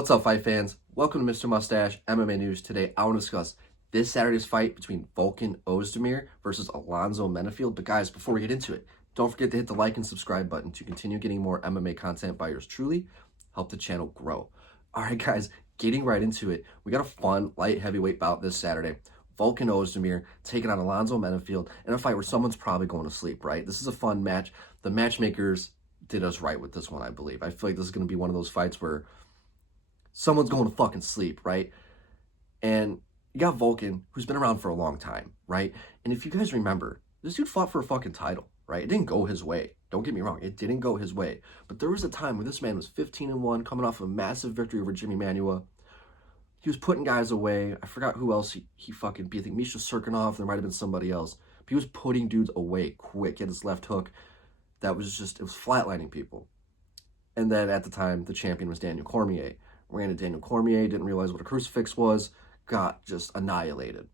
What's up, fight fans? Welcome to Mr. Mustache MMA News. Today, I want to discuss this Saturday's fight between Volkan Oezdemir versus Alonzo Menifield. But guys, before we get into it, don't forget to hit the like and subscribe button to continue getting more MMA content by yours truly. Help the channel grow. All right, guys, getting right into it. We got a fun, light heavyweight bout this Saturday. Volkan Oezdemir taking on Alonzo Menifield in a fight where someone's probably going to sleep, right? This is a fun match. The matchmakers did us right with this one, I believe. I feel like this is going to be one of those fights where someone's going to fucking sleep, right? And you got Volkan, who's been around for a long time, right? And if you guys remember, this dude fought for a fucking title, right? It didn't go his way. Don't get me wrong, it didn't go his way. But there was a time where this man was 15-1, coming off a massive victory over Jimmy Manuwa. He was putting guys away. I forgot who else he fucking beat. I think Misha Serkinov, there might have been somebody else. But he was putting dudes away quick. He had his left hook that was just, it was flatlining people. And then at the time, the champion was Daniel Cormier. Ran into Daniel Cormier, didn't realize what a crucifix was, got just annihilated.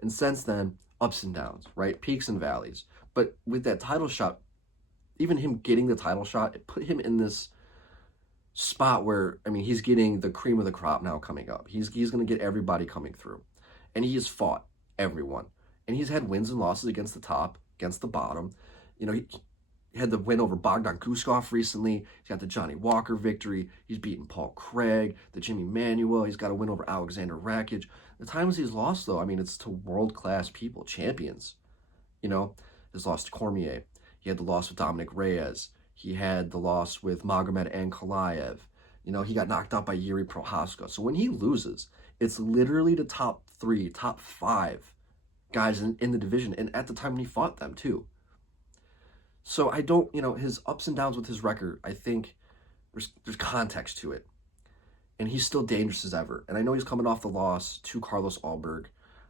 And since then, ups and downs, right? Peaks and valleys. But with that title shot, even him getting the title shot, it put him in this spot where, I mean, he's getting the cream of the crop now coming up. He's going to get everybody coming through. And he has fought everyone. And he's had wins and losses against the top, against the bottom. You know, he had the win over Bogdan Guskov recently. He's got the Johnny Walker victory. He's beaten Paul Craig, the Jimmy Manuwa. He's got a win over Alexander Rakic. The times he's lost, though, I mean, it's to world-class people, champions. You know, he's lost to Cormier. He had the loss with Dominic Reyes. He had the loss with Magomed Ankalaev. You know, he got knocked out by Yuri Prohaska. So when he loses, it's literally the top 3, top 5 guys in the division. And at the time when he fought them, too. So I don't, you know, his ups and downs with his record, I think there's context to it. And he's still dangerous as ever. And I know he's coming off the loss to Carlos Ulberg.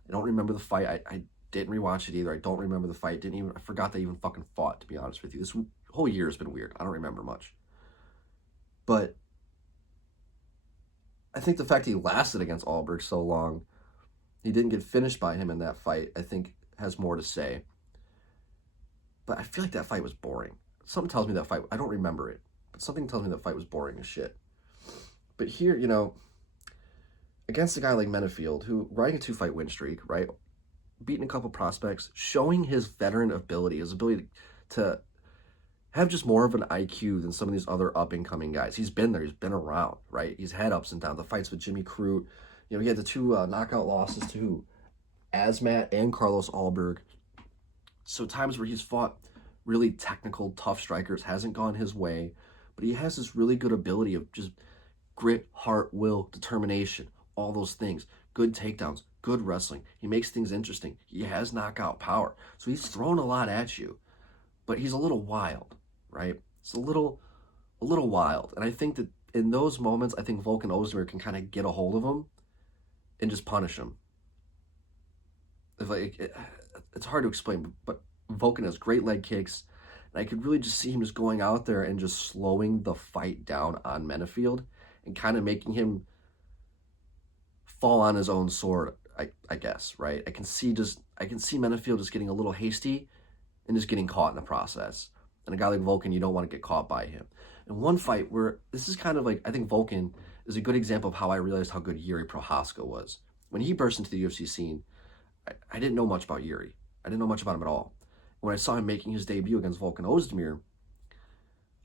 I don't remember the fight. I didn't rewatch it either. I don't remember the fight. I forgot they even fucking fought, to be honest with you. This whole year has been weird. I don't remember much. But I think the fact he lasted against Ulberg so long, he didn't get finished by him in that fight, I think has more to say. But I feel like that fight was boring. Something tells me that fight, I don't remember it, but something tells me that fight was boring as shit. But here, you know, against a guy like Menifield, who riding a 2-fight win streak, right? Beating a couple prospects, showing his veteran ability, his ability to have just more of an IQ than some of these other up-and-coming guys. He's been there. He's been around, right? He's had ups and downs. The fights with Jimmy Crute. You know, he had the 2 knockout losses to Asmat and Carlos Ulberg. So times where he's fought really technical, tough strikers hasn't gone his way, but he has this really good ability of just grit, heart, will, determination, all those things. Good takedowns, good wrestling. He makes things interesting. He has knockout power. So he's thrown a lot at you, but he's a little wild, right? It's a little wild. And I think that in those moments, I think Volkan Oezdemir can kind of get a hold of him and just punish him. It's hard to explain, but Volkan has great leg kicks, and I could really just see him just going out there and just slowing the fight down on Menifield and kind of making him fall on his own sword, I guess, right? I can see Menifield just getting a little hasty and just getting caught in the process. And a guy like Volkan, you don't want to get caught by him. And one fight where this is kind of like, I think Volkan is a good example of how I realized how good Yuri Prohaska was. When he burst into the UFC scene, I didn't know much about Yuri. I didn't know much about him at all. When I saw him making his debut against Volkan Oezdemir,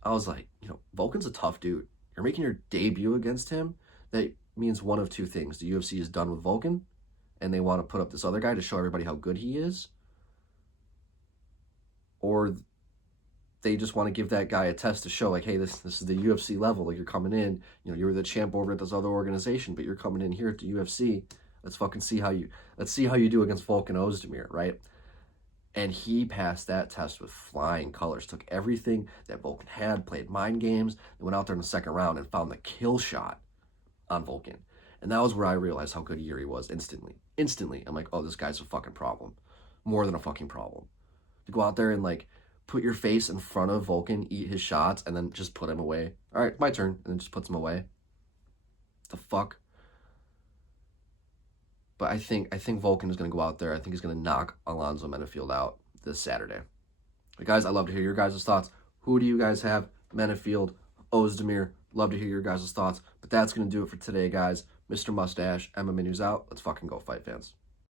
I was like, you know, Volkan's a tough dude. You're making your debut against him. That means one of two things. The UFC is done with Volkan, and they want to put up this other guy to show everybody how good he is. Or they just want to give that guy a test to show, like, hey, this is the UFC level. Like, you're coming in, you know, you were the champ over at this other organization, but you're coming in here at the UFC. Let's see how you do against Volkan Oezdemir, right? And he passed that test with flying colors. Took everything that Volkan had, played mind games, and went out there in the second round and found the kill shot on Volkan. And that was where I realized how good Yuri was instantly. Instantly, I'm like, oh, this guy's a fucking problem. More than a fucking problem. To go out there and, like, put your face in front of Volkan, eat his shots, and then just put him away. All right, my turn. And then just puts him away. The fuck? But I think Volkan is going to go out there. I think he's going to knock Alonzo Menifield out this Saturday. But guys, I'd love to hear your guys' thoughts. Who do you guys have? Menifield, Oezdemir, Love to hear your guys' thoughts. But that's going to do it for today, guys. Mr. Mustache, MMA News out. Let's fucking go, fight fans.